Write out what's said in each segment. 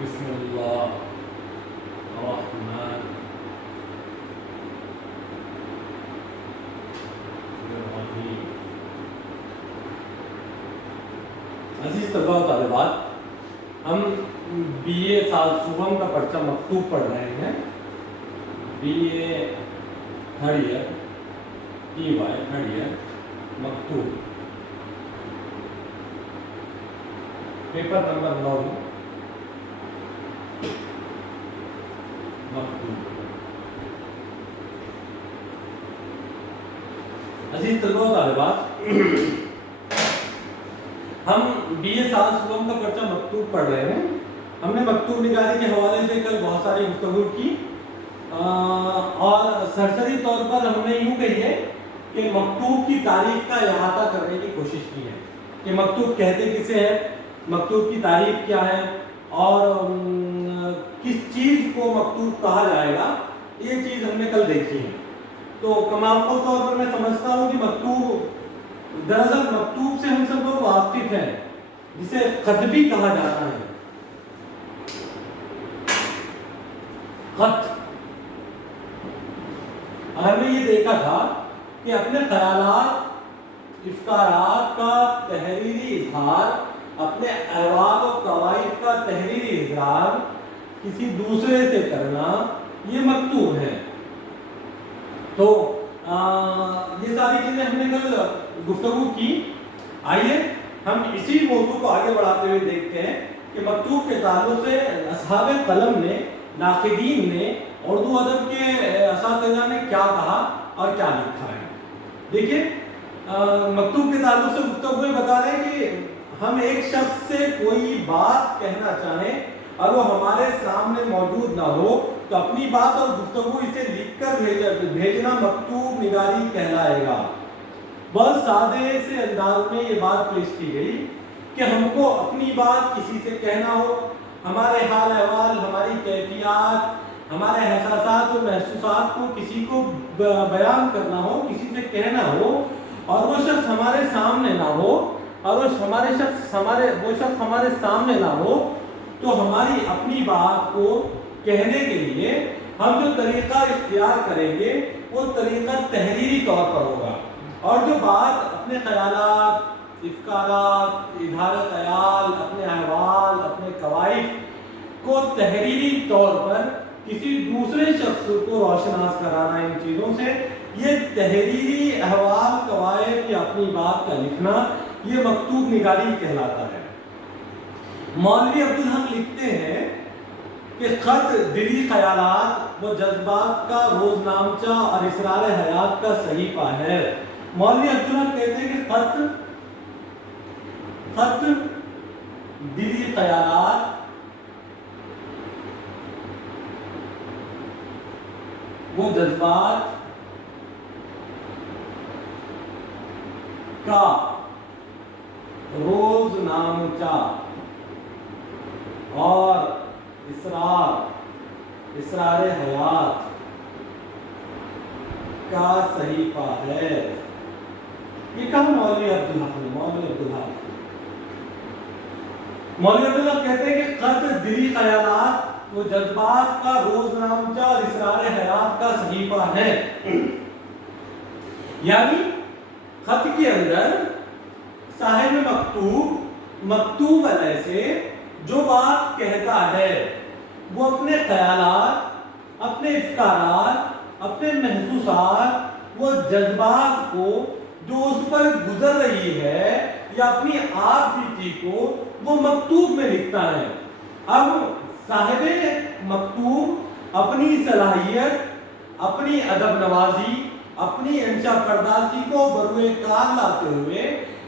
بسم اللہ الرحمن الرحیم۔ عزیز طلباء و طالبات، ہم بی اے سال صوبم کا پرچہ مکتوب پڑھ رہے ہیں۔ بی اے تھرڈ ایئر ای وائی تھرڈ ایئر مکتوب، پیپر نمبر 9 مکتوب۔ عزیز طلباء و طالبات، ہم بی اے سال صوبم کا پرچہ مکتوب پڑھ رہے ہیں۔ ہم نے مکتوب نگاری کے حوالے سے کل بہت ساری گفتگو کی، اور سرسری طور پر ہم نے یوں کہی ہے کہ مکتوب کی تعریف کا احاطہ کرنے کی کوشش کی ہے کہ مکتوب کہتے کسے ہیں، مکتوب کی تعریف کیا ہے، اور کس چیز کو مکتوب کہا جائے گا، یہ چیز ہم نے کل دیکھی ہے۔ تو کمال طور پر میں سمجھتا ہوں کہ مکتوب، دراصل مکتوب سے ہم سب لوگ واقف ہیں، جسے خط بھی کہا جاتا ہے۔ خط، ہم نے یہ دیکھا تھا کہ اپنے خیالات، افکارات کا تحریری اظہار، اپنے احوال و قواعد کا تحریری اظہار کسی دوسرے سے کرنا، یہ مکتوب ہے۔ تو یہ ساری چیزیں ہم نے کل گفتگو کی۔ آئیے ہم اسی موضوع کو آگے بڑھاتے ہوئے دیکھتے ہیں کہ مکتوب کے تعلق سے اصحاب قلم نے، ناقدین نے، اردو ادب کے اساتذہ نے کیا کہا اور کیا لکھا ہے۔ دیکھیں، مکتوب کے تعلق سے گفتگو میں بتا رہے ہیں کہ ہم ایک شخص سے کوئی بات کہنا چاہیں اور وہ ہمارے سامنے موجود نہ ہو تو اپنی بات اور گفتگو اسے لکھ کر بھیجنا مکتوب نگاری کہلائے گا۔ بہت سادے سے انداز میں یہ بات پیش کی گئی کہ ہم کو اپنی بات کسی سے کہنا ہو، ہمارے حال احوال، ہماری کیفیات، ہمارے احساسات و محسوسات کو کسی کو بیان کرنا ہو، کسی سے کہنا ہو، اور وہ شخص ہمارے سامنے نہ ہو، اور وہ شخص ہمارے سامنے نہ ہو، تو ہماری اپنی بات کو کہنے کے لیے ہم جو طریقہ اختیار کریں گے وہ طریقہ تحریری طور پر ہوگا، اور جو بات اپنے خیالات، افکارات، اظہار خیال، اپنے احوال، اپنے قواعد کو تحریری طور پر کسی دوسرے شخص کو روشناس کرانا، ان چیزوں سے، یہ تحریری احوال، قواعد یا اپنی بات کا لکھنا، یہ مکتوب نگاری کہلاتا ہے۔ مولوی عبدالحق لکھتے ہیں کہ خط دلی خیالات و جذبات کا روزنامچہ اور اسرار حیات کا صحیفہ ہے۔ مولوی عبدالحق کہتے ہیں کہ خط دلی خیالات وہ جذبات کا روزنامچہ اور اسرار حیات کا صحیفہ ہے۔ یہ کہا مولوی عبدالحق نے۔ مولوی عبدالحق کہتے ہیں کہ خط دلی خیالات وہ جذبات کا روزنامچہ اور اسرار حیات کا صحیفہ ہے، یعنی خط کے اندر صاحب مکتوب علیہ سے جو بات کہتا ہے وہ اپنے خیالات، اپنے افکارات، اپنے محسوسات، وہ جذبات کو جو اس پر گزر رہی ہے یا اپنی آپ بیتی کو وہ مکتوب میں لکھتا ہے۔ اب صاحب مکتوب اپنی صلاحیت، اپنی ادب نوازی، اپنی انشا پردازی کو بروئے کار لاتے ہوئے،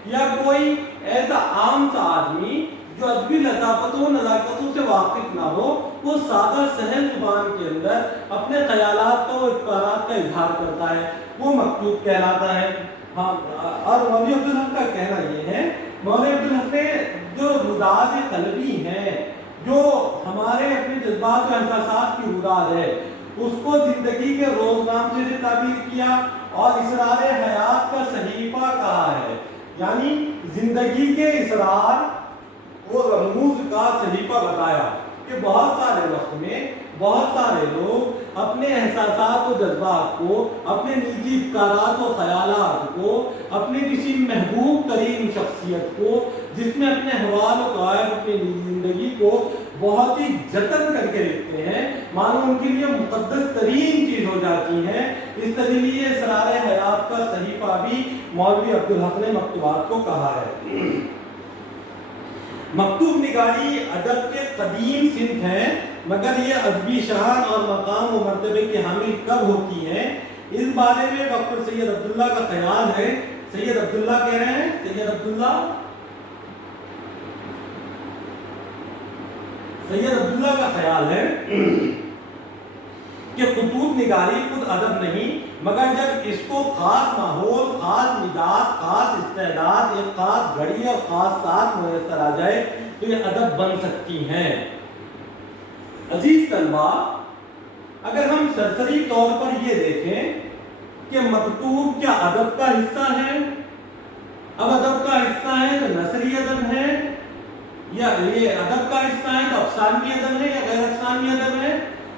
یا کوئی ایسا عام سا آدمی جو ادبی لطافتوں و نزاکتوں سے واقف نہ ہو، وہ سادہ سہل زبان کے اندر اپنے خیالات کا و افکارات کا اظہار کرتا ہے، وہ مکتوب کہلاتا ہے۔ اور مولوی عبدالحق کا کہنا یہ ہے، مولوی عبدالحق نے جو روداد قلبی ہیں، جو ہمارے اپنے جذبات و احساسات کی روداد ہے، اس کو زندگی کے روزنامچے سے تعبیر کیا اور اسرار حیات کا صحیفہ کہا ہے، یعنی زندگی کے اسرار اور رموز کا صحیفہ بتایا کہ بہت سارے وقت میں بہت سارے لوگ اپنے احساسات و جذبات کو، اپنے نجی افکارات و خیالات کو، اپنے کسی محبوب ترین شخصیت کو، جس میں اپنے احوال و قواعد اپنی زندگی کو بہت ہی جتن کر کے لکھتے ہیں، مانو ان کے لیے مقدس ترین چیز ہو جاتی ہیں۔ اس طریقے اسرار حیات کا صحیفہ بھی مولوی عبدالحق نے مکتوبات کو کہا ہے۔ مکتوب نگاری ادب کے قدیم صنف ہیں، مگر یہ ادبی شان اور مقام و مرتبے کی حامل کب ہوتی ہیں، اس بارے میں ڈاکٹر سید عبداللہ کا خیال ہے۔ سید عبداللہ کہہ رہے ہیں، سید عبداللہ کا خیال ہے کہ خطوط نگاری خود ادب نہیں، مگر جب اس کو خاص ماحول، خاص مزاج، خاص استعداد، ایک خاص گھڑی اور خاص ساتھ میسر آ جائے تو یہ ادب بن سکتی ہیں۔ عزیز طلبہ، اگر ہم سرسری طور پر یہ دیکھیں کہ مکتوب کیا ادب کا حصہ ہے؟ اب ادب کا حصہ ہے تو نثری ادب ہے، یا یہ ادب کا حصہ ہے تو افسانوی ادب ہے یا غیر افسانوی ادب ہے؟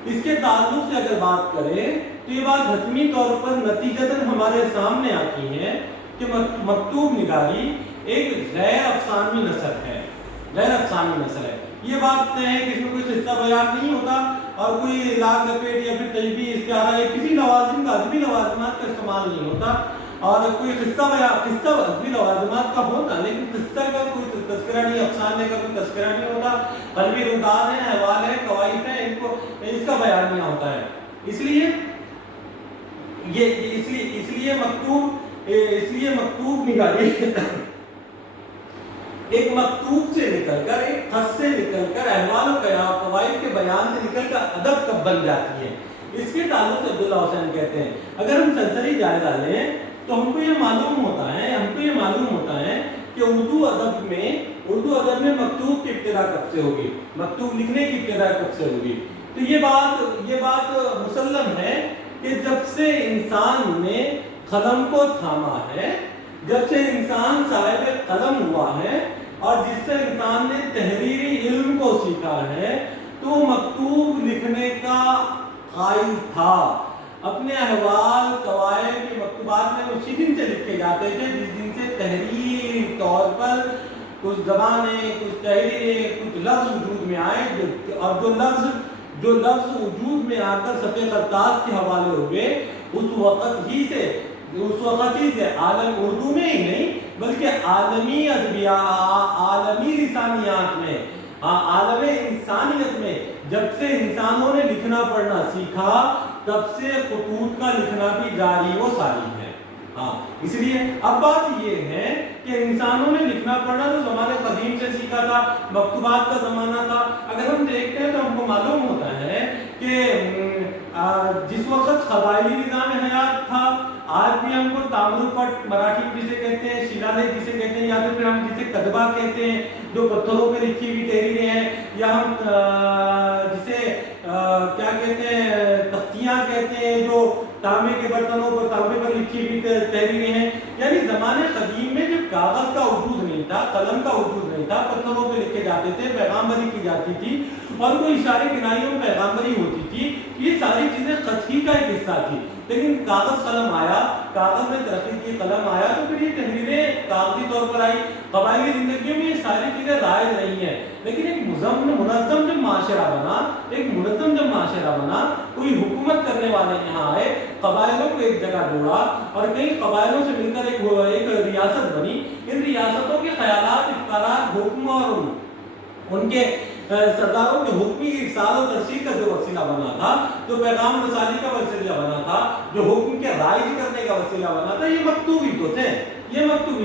اس کے تعلق سے اگر بات کریں تو یہ بات حتمی طور پر نتیجتاً ہمارے سامنے آتی ہے کہ مکتوب نگاری ایک غیر افسانوی نثر ہے، غیر افسانوی نثر ہے۔ یہ بات ہے کہ اس میں کوئی قصہ بیان نہیں ہوتا اور کوئی لاگ لپیٹ یا پھر تشبیہ استعارہ یا کسی لوازم کا، ادبی لوازمات کا استعمال نہیں ہوتا، اور کوئی قصہ ادبی لوازمات کا ہوتا، لیکن قصہ کا کوئی تذکرہ نہیں، افسانے کا کوئی تذکرہ نہیں ہوتا، قلبی روداد ہیں، احوال ہیں، قوائف ہیں، ان کو اس کا بیان نہیں ہوتا ہے۔ اس لیے مکتوب نگاری ایک مکتوب سے نکل کر، ایک خط سے نکل کر، احوال و قوائف کے بیان سے نکل کر ادب کب بن جاتی ہے، اس کے تعلق سے عبداللہ حسین کہتے ہیں اگر ہم سرسری جائزہ لیں تو ہم کو یہ معلوم ہوتا ہے کہ اردو ادب میں مکتوب کی ابتدا کب سے ہوگی، مکتوب لکھنے کی ابتدا کب سے ہوگی۔ تو یہ بات مسلم ہے کہ جب سے انسان نے قلم کو تھاما ہے، جب سے انسان صاحب قلم ہوا ہے اور جس سے انسان نے تحریری علم کو سیکھا ہے، تو وہ مکتوب لکھنے کا قائل تھا۔ اپنے احوال قوائف کی مکتوبات میں اسی دن سے لکھے جاتے تھے جس دن سے تحریری طور پر کچھ زبانیں، کچھ تحریریں، کچھ لفظ وجود میں آئے، اور جو لفظ وجود میں آ کر صفحہ کرتاس کے حوالے ہوئے، اس وقت ہی سے عالم اردو میں ہی نہیں بلکہ عالمی ادبیات، عالمی لسانیات میں، عالم انسانیت میں جب سے انسانوں نے لکھنا پڑھنا سیکھا، تب سے خطوط کا لکھنا بھی جاری و ساری ہے۔ اس لیے اب بات یہ ہے کہ انسانوں نے لکھنا پڑھنا تو زمانے قدیم سے سیکھا تھا، مکتوبات کا زمانہ تھا۔ اگر ہم دیکھتے ہیں تو ہم کو معلوم ہوتا ہے کہ جس وقت قبائلی نظام حیات تھا، آج بھی ہم کو تامل پٹ مراٹھی جسے کہتے ہیں، شیلالکھ جسے کہتے ہیں، یا پھر ہم جسے کتبہ کہتے ہیں جو پتھروں پہ لکھی ہوئی تحریریں ہیں، یا ہم جسے کیا کہتے ہیں تختیاں کہتے ہیں جو تانبے کے برتنوں پر، تانبے پر لکھی ہوئی تحریریں ہیں۔ یعنی زمانے قدیم میں جب کاغذ کا وجود نہیں تھا، قلم کا وجود نہیں تھا، پتھروں پہ لکھے جاتے تھے، پیغامبری کی جاتی تھی اور کوئی اشارے کنائیوں میں پیغامبری ہوتی تھی، یہ ساری چیزیں خط ہی کا ایک حصہ تھی۔ لیکن کاغذ قلم آیا، کاغذ میں ترقی کی، قلم آیا، تو پھر یہ تحریریں کاغذی طور پر آئی۔ قبائلی زندگیوں میں یہ ساری چیزیں رائج رہی ہیں، لیکن ایک منظم جب معاشرہ بنا، کوئی حکومت کرنے والے یہاں آئے، قبائلوں کو ایک جگہ جوڑا اور کئی قبائلوں سے مل کر ایک ریاست بنی۔ ان ریاستوں کے خیالات، افکارات، حکم اور ان کے سرداروں کے حکمی ارسال و ترسیل کا جو وسیلہ بنا تھا، جو پیغام رسالی کا وسیلہ بنا تھا، جو حکم کے رائج کرنے کا وسیلہ بنا تھا، یہ مکتوب ہی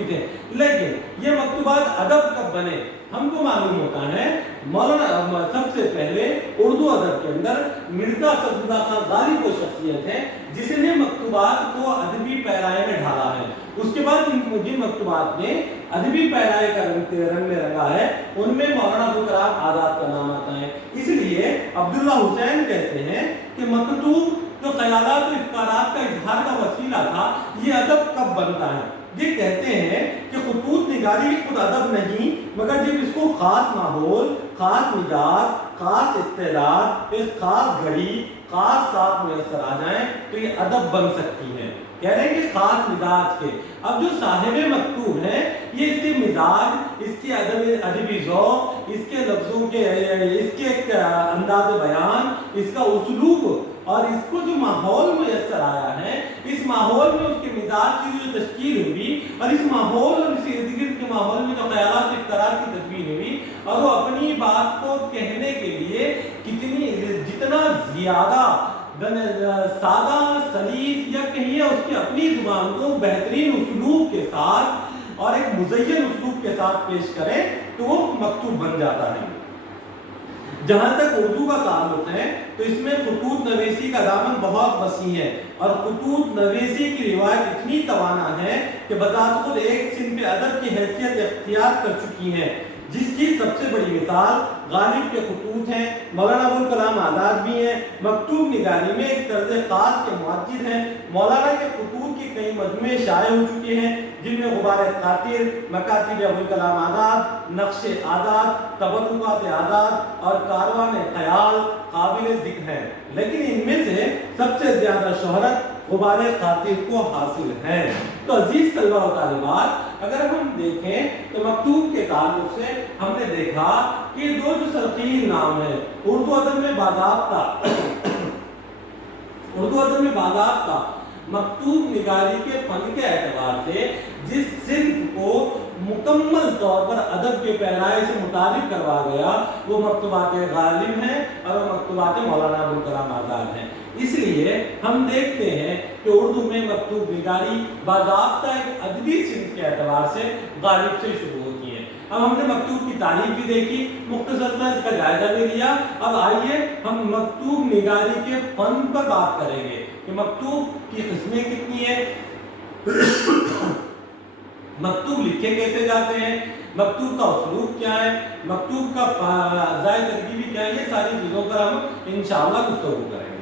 تھے۔ لیکن یہ مکتوبات ادب کب بنے، ہم کو معلوم ہوتا ہے مولانا سب سے پہلے اردو ادب کے اندر مرزا اسداللہ خان غالب وہ شخصیت ہے جس نے مکتوبات کو ادبی پیرائے میں ڈھالا ہے۔ اس کے بعد جن مکتوبات نے ادبی پیرائے کا رنگ میں رنگا ہے، ان میں مولانا ابوالکلام آزاد کا نام آتا ہے۔ اس لیے عبداللہ حسین کہتے ہیں کہ مکتوب جو خیالات و افکارات کا اظہار کا وسیلہ تھا، یہ ادب کب بنتا ہے؟ یہ کہتے ہیں کہ خطوط نگاری خود ادب نہیں، مگر جب اس کو خاص ماحول، خاص مزاج، خاص استعداد، ایک خاص گھڑی، خاص ساتھ میسر آ جائیں تو یہ ادب بن سکتی ہے۔ کہہ رہے ہیں کہ خاص مزاج کے، اب جو صاحب مکتوب ہے یہ اس کے مزاج، اس کے ادبی ذوق، اس کے لفظوں کے، اس کے انداز بیان، اس کا اسلوب اور اس کو جو ماحول میسر آیا ہے، اس ماحول میں اس کے مزاج کی جو تشکیل ہوئی اور اس ماحول اور اس ارد گرد کے ماحول میں جو خیالات اقترار کی تدوین ہوئی اور وہ اپنی بات کو کہنے کے لیے جتنا زیادہ سادہ سلیس یا کہیے اس کی اپنی زبان کو بہترین اسلوب کے ساتھ اور ایک مزین اسلوب کے ساتھ پیش کریں تو وہ مکتوب بن جاتا ہے۔ جہاں تک اردو کا تعلق ہے تو اس میں خطوط نویسی کا دامن بہت وسیع ہے اور خطوط نویسی کی روایت اتنی توانا ہے کہ بذات خود ایک صنف ادب کی حیثیت اختیار کر چکی ہے، جس کی سب سے بڑی مثال غالب کے خطوط ہیں۔ مولانا ابوالکلام آزاد بھی ہیں، مکتوب نگاری میں ایک طرز خاص کے معجر ہیں۔ مولانا کے خطوط کے کئی مجموعے شائع ہو چکے ہیں جن میں غبار خاطر، مکاتب ابوالکلام آزاد، نقش آزاد، تبرکات آزاد اور کاروان خیال قابل ذکر ہیں، لیکن ان میں سے سب سے زیادہ شہرت غبار خاطر کو حاصل ہے۔ تو عزیز طلبہ و طالبات، اگر ہم دیکھیں تو مکتوب کے تعلق سے ہم نے دیکھا کہ دو جو سرخیل نام ہیں اردو ادب میں باضابطہ مکتوب نگاری کے فن کے اعتبار سے جس صنف کو مکمل طور پر ادب کے پہنائے سے متعارف کروا گیا وہ مکتوبات غالب ہیں اور وہ مکتوبات مولانا ابوالکلام آزاد ہیں۔ اس لیے ہم دیکھتے ہیں کہ اردو میں مکتوب نگاری باضابطہ ایک ادبی صنف کے اعتبار سے غالب سے شروع ہوتی ہے۔ اب ہم نے مکتوب کی تعریف بھی دیکھی، مختصر اس کا جائزہ بھی لیا۔ اب آئیے ہم مکتوب نگاری کے فن پر بات کریں گے کہ مکتوب کی قسمیں کتنی ہیں، مکتوب لکھے کیسے جاتے ہیں، مکتوب کا اسلوب کیا ہے، مکتوب کا ذائقہ ترکیبی کیا ہے، یہ ساری چیزوں پر ہم انشاءاللہ گفتگو کریں گے۔